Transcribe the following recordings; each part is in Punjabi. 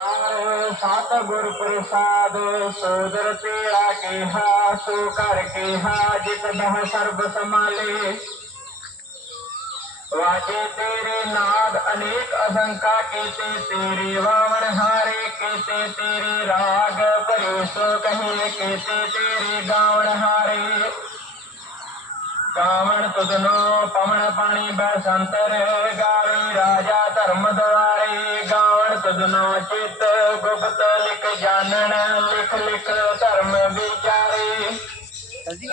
ਸਤ ਗੁਰ ਪ੍ਰਸਾਦ, ਸੋਦਰ ਤੇਰਾ ਕਿਹਾ, ਸੋ ਕਰ ਕਿਹਾ, ਜਿਤ ਬਹ ਸਰਬ ਸਮਾਲੇ ਵਾਜੇ ਤੇਰੇ ਨਾਦ ਅਨੇਕ ਅਸੰਕਾ ਕੀਤੇ, ਤੇਰੇ ਵਾਵਣ ਹਾਰੇ ਕੀਤੇ, ਤੇਰੇ ਰਾਗ ਭਰੇ, ਸੋ ਕਹੇ ਕੀਤੇ, ਤੇਰੇ ਗਾਵਣ ਹਾਰੇ। ਗਾਵਣ ਤੁਧਨੋ ਪਵਨ ਪਾਣੀ ਬਸੰਤਰ, ਗਾਵੇ ਰਾਜਾ ਧਰਮ ਦੁਆਰੇ। ਗਾਵਣ ਚਿਤ ਗੁਪਤ ਲਿਖ ਜਾਣਨ ਲਿਖ ਲਿਖ ਧਰਮ ਵਿਚਾਰੇ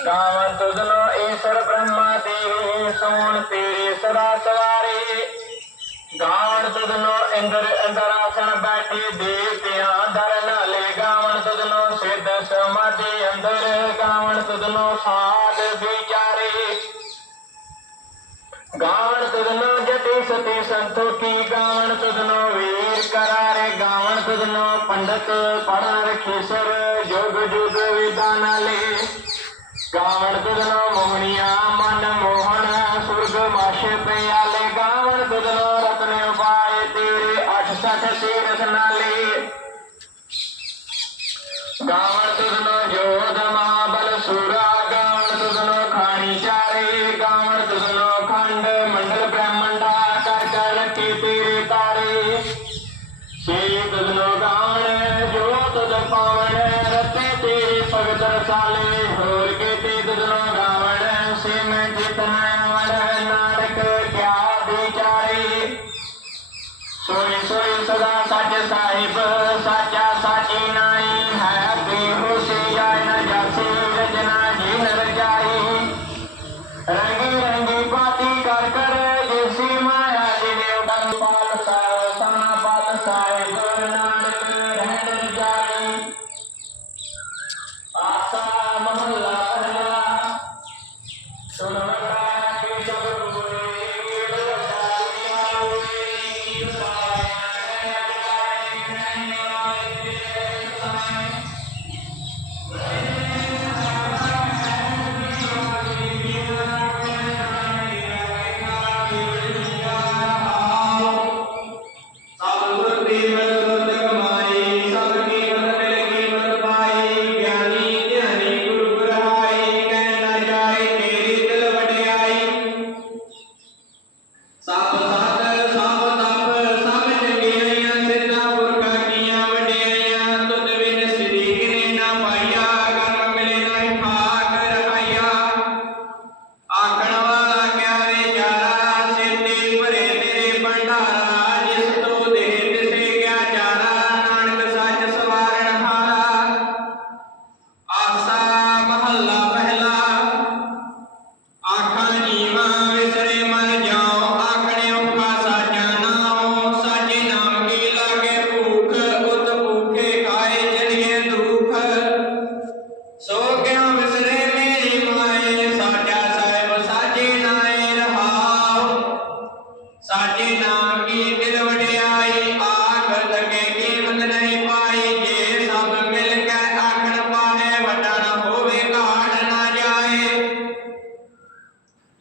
ਗਾਵਣ ਤੁਧਨੋ ਈਸ਼ਰ ਬ੍ਰਹਮਾ ਦੇਵੀ ਸੋਣ ਤੇਰੇ ਸਦਾ ਸਵਾਰੇ ਗਾਵਣ ਤੁਧਨੋ ਇੰਦਰ ਅੰਦਰਾਸਣ ਬੈਠੇ ਦੇਵਤਿਆਂ ਦਰ ਨਾਲੇ ਗਾਵਣ ਤੁਧਨੋ ਸਿੱਧ ਸਮਾਧੀ ਅੰਦਰ ਗਾਵਣ ਤੁਧਨੋ ਸਾਧ ਵਿਚਾਰੇ ਗਾਵਣ ਤੁਧਨੋ ਜਤੀ ਸਤੀ ਸੰਤੋਖੀ ਗਾਵਣ ਤੁਧਨੋ ਗਾਵਣ ਤੁਧਨੋ ਪੰਡਤ ਪੜਨ ਰਖੀਸਰ ਜੋਗ ਜੁਗ ਵਿਦਾਨਾਲੇ ਗਾਵਣ ਤੁਧਨੋ ਮੋਹਣੀਆਂ, ਮਨ ਮੋਹਨ ਸੁਰਗ ਮਾਸ਼ੇ ਪਿਆਲੇ। ਗਾਵਣ ਤੁਧਨੋ ਰਤਨ ਉਪਾਏ ਤੇਰੇ, ਅਠ ਸਠ ਤੀਰਥ ਨਾਲੇ। ਗਾਵਣ ਭਗਤ ਰਸਾਲੇ ਹੋਰ ਕੇ ਤੇ ਤੁਧਨੋ ਗਾਵਣ ਸੇ ਮੈਂ ਜਿਤਨਾ ਵੜ ਨਾਟਕ ਕਿਆ ਵਿਚਾਰੇ। ਸੋਈ ਸੋਈ ਸਦਾ ਸੱਚ ਸਾਹਿਬ, ਸਾਚਾ ਸਾਚੀ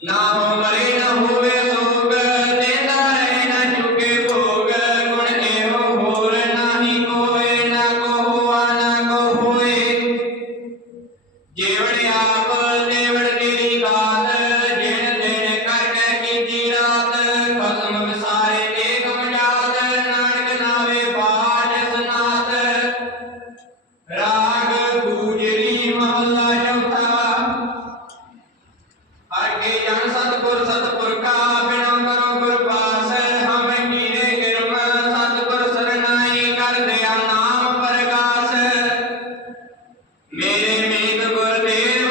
ਨਾ ਹੋ ਮਰੇ ਨਾ ਹੋਵੇ ਸੋਗ ਦੇਦਾ ਰਹੇ ਨਾ ਚੁਕੇ ਭੋਗ ਗੁਣ ਇਹੋ ਹੋਰ ਨਾਹੀ ਕੋਏ ਨਾ ਕੋ ਹੋਆ ਨਾ ਕੋ ਹੋਏ ਜੀਵਨ ਆਪ ਦੇਵਨ ਤੇਰੀ ਗਾਤ ਜਿਨ ਦਿਨ ਕਰਕੇ ਕੀਤੀ ਰਾਤ ਖਸਮ ਵਿਸਾਰੇ ਤੇ ਕਮਜਾਤ ਨਾਨਕ ਨਾਵੇ ਬਾਜ ਸਨਾਤ ਰਾ மீன்